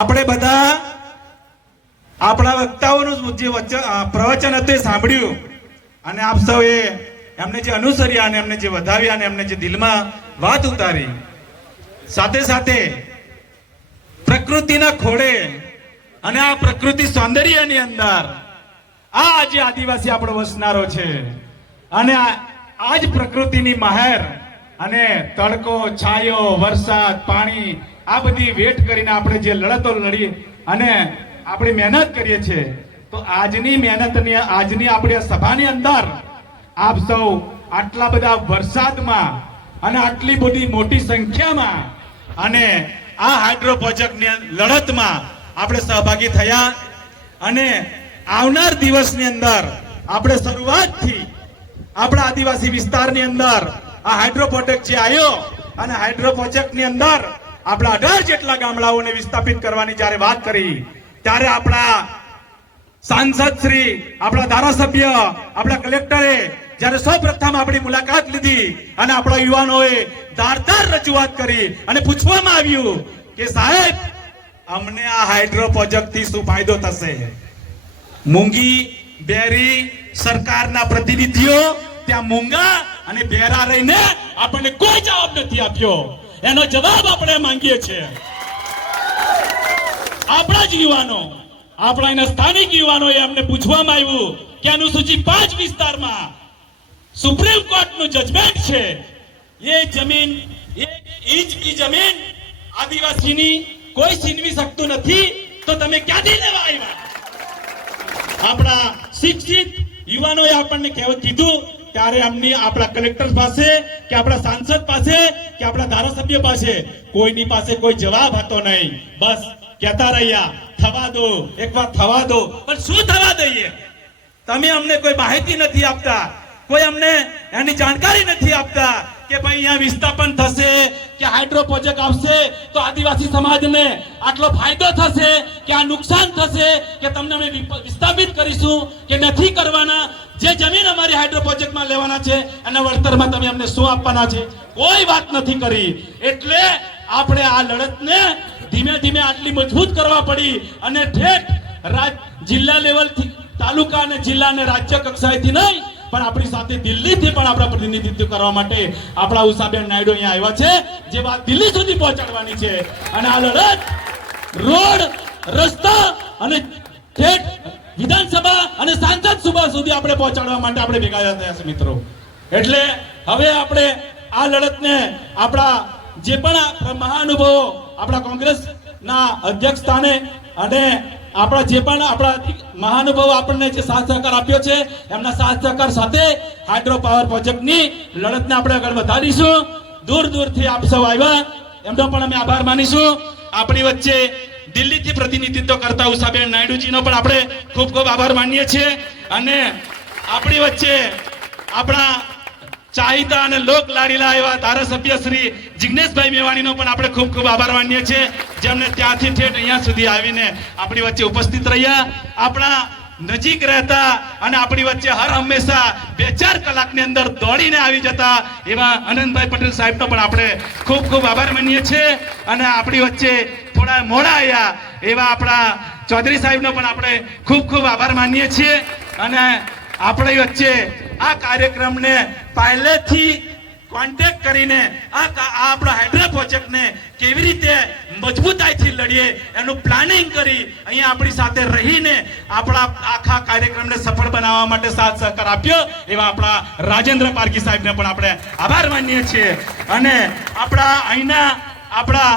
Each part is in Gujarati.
આપણે બધા આપણા વક્તાઓનું જે પ્રવચન હતું એ સાંભળ્યું અને આપ સૌએ એમને જે અનુસર્યા અને એમને જે વધાવ્યા અને એમને જે દિલમાં વાત ઉતારી, સાથે સાથે પ્રકૃતિના ખોળે અને આ પ્રકૃતિ સૌંદર્યની અંદર આ જે આદિવાસી આપણો વસનારો છે અને આ જ પ્રકૃતિની મહેર અને તડકો, છાયો, વરસાદ, પાણી આ બધી વેટ કરીને આપણે જે લડતો લડી અને આપણે મહેનત કરીએ છીએ, તો આજની મહેનતની આજની આપણી સભાની અંદર આપ સૌ આટલા બધા વરસાદમાં અને આટલી બધી મોટી સંખ્યામાં અને આ હાઇડ્રો પ્રોજેક્ટની લડતમાં આપણે સહભાગી થયા અને આવનાર દિવસની અંદર આપણે શરૂઆતથી આપણા આદિવાસી વિસ્તારની અંદર આ હાઇડ્રો પ્રોજેક્ટ જે આવ્યો અને હાઇડ્રો પ્રોજેક્ટની અંદર આપણા 18 જેટલા ગામડાઓને વિસ્થાપિત કરવાની જ્યારે વાત કરી ત્યારે આપણા સાંસદ શ્રી, આપણા ધારાસભ્ય, આપણા કલેક્ટરે જ્યારે સૌપ્રથમ આપણી મુલાકાત લીધી અને આપણા યુવાનોએ ધારદાર રજૂઆત કરી અને પૂછવામાં આવ્યું કે સાહેબ, અમને આ હાઇડ્રો પ્રોજેક્ટ થી શું ફાયદો થશે? મૂંગી બેરી સરકારના પ્રતિનિધિઓ ત્યાં મૂંગા અને બેરા રહીને આપણને કોઈ જવાબ નથી આપ્યો. એનો જવાબ આપણે માંગીએ છીએ. આપણા જ યુવાનો, આપણા એના સ્થાનિક યુવાનોએ અમને પૂછવામાં આવ્યું કે અનુસૂચિત 5 વિસ્તારમાં સુપ્રીમ કોર્ટનું જજમેન્ટ છે, એ જમીન, એક ઇંચ की જમીન આદિવાસીની કોઈ છીનવી શકતું નથી, તો તમે ક્યાંથી લેવા આવ્યા? આપણા શિક્ષિત યુવાનોએ આપણને કીધું ત્યારે અમને આપણા કલેક્ટર પાસે કે આપણા સાંસદ પાસે કે આપણા ધારાસભ્ય પાસે કોઈની પાસે કોઈ જવાબ હતો નહીં. બસ કહેતા રહ્યા, થવા દો, એક વાર થવા દો. પણ શું થવા દઈએ? તમે અમને કોઈ માહિતી નથી આપતા, કોઈ અમને એની જાણકારી નથી આપતા કે ભાઈ અહીંયા વિસ્થાપન થશે કે હાઇડ્રો પ્રોજેક્ટ આવશે તો આદિવાસી સમાજને આટલો ફાયદો થશે કે આ નુકસાન થશે કે તમને અમે વિસ્થાપિત કરીશું કે નથી કરવાના. જે જમીન અમારી હાઇડ્રો પ્રોજેક્ટમાં લેવાના છે એના વળતરમાં તમે અમને શું આપવાના છે? કોઈ વાત નથી કરી. એટલે આપણે આ લડતને ધીમે ધીમે આટલી મજબૂત કરવા પડી અને ઠેઠ જિલ્લા લેવલથી, તાલુકા અને જિલ્લા અને રાજ્ય કક્ષાએથી નહીં પણ આપણી સાથે દિલ્હીથી પણ આપણા પ્રતિનિધિત્વ કરવા માટે આપણા ઉષાબેન નાયડુ અહીંયા આવ્યા છે, જે વાત દિલ્હી સુધી પહોંચાડવાની છે. અને આ લડત રોડ, રસ્તા અને ઠેઠ વિધાનસભા અને સાંસદ સભા સુધી આપણે પહોંચાડવા માટે આપણે ભેગા થયા છે મિત્રો. એટલે હવે આપણે આ લડતને આપણા જે પણ મહાનુભાવો આપણા કોંગ્રેસના અધ્યક્ષ સ્થાને અને આપણા જે પણ આપણા મહાનુભાવો આપણને જે સાથ સહકાર આપ્યો છે એમના સાથ સહકાર સાથે હાઇડ્રો પાવર પ્રોજેક્ટની લડતને આપણે આગળ વધારીશું. દૂર દૂરથી આપ સૌ આવ્યા એમનો પણ અમે આભાર માનીશું. આપણી વચ્ચે દિલ્હીથી પ્રતિનિધિત્વ કરતા ઉષાબેન નાયડુજીનો પણ આપણે ખૂબ ખૂબ આભાર માનીએ છીએ. અને આપણી વચ્ચે આપણા ચાહિતા અને લોક લાડીલા એવા ધારાસભ્ય શ્રી જિગ્નેશભાઈ મેવાણીનો પણ આપણે ખૂબ ખૂબ આભાર માનીએ છીએ, જેમને ત્યાંથી ઠેઠ અહીંયા સુધી આવીને આપણી વચ્ચે ઉપસ્થિત રહ્યા. આપણા નજીક રહેતા અને આપણી વચ્ચે હર હંમેશા 2-4 કલાકની અંદર દોડીને આવી જતા એવા આનંદભાઈ પટેલ સાહેબનો પણ આપણે ખૂબ ખૂબ આભાર માનીએ છીએ. અને આપણી વચ્ચે થોડા મોડા આવ્યા એવા આપણા ચૌધરી સાહેબનો પણ આપણે ખૂબ ખૂબ આભાર માનીએ છીએ. અને આપણી વચ્ચે આ કાર્યક્રમને પહેલેથી કોન્ટેક્ટ કરીને આપણા હાઇડ્રો પ્રોજેક્ટને કેવી રીતે મજબૂતાઈથી લડીએ એનું પ્લાનિંગ કરી અહીંયા આપણી સાથે રહીને આપણા આખા કાર્યક્રમને સફળ બનાવવા માટે સાથ સહકાર આપ્યો એવા આપણા રાજેન્દ્ર પારકી સાહેબને પણ આપણે આભાર માનીએ છીએ. અને આપણા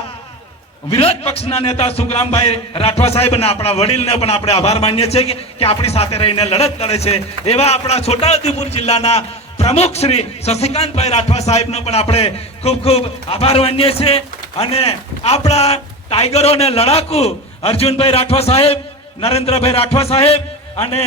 વિરોધ પક્ષના નેતા સુખરામભાઈ રાઠવા સાહેબ અને આપણા વડીલને પણ આપણે આભાર માનીએ છીએ કે આપણી સાથે રહીને લડત લડે છે. એવા આપણા છોટાઉદેપુર જિલ્લાના પ્રમુખ શ્રી શશિકાંતભાઈ રાઠવા સાહેબનો પણ આપણે ખૂબ ખૂબ આભાર માનીએ છીએ. અને આપણા ટાઈગરો અને લડાકુ અર્જુનભાઈ રાઠવા સાહેબ, નરેન્દ્રભાઈ રાઠવા સાહેબ અને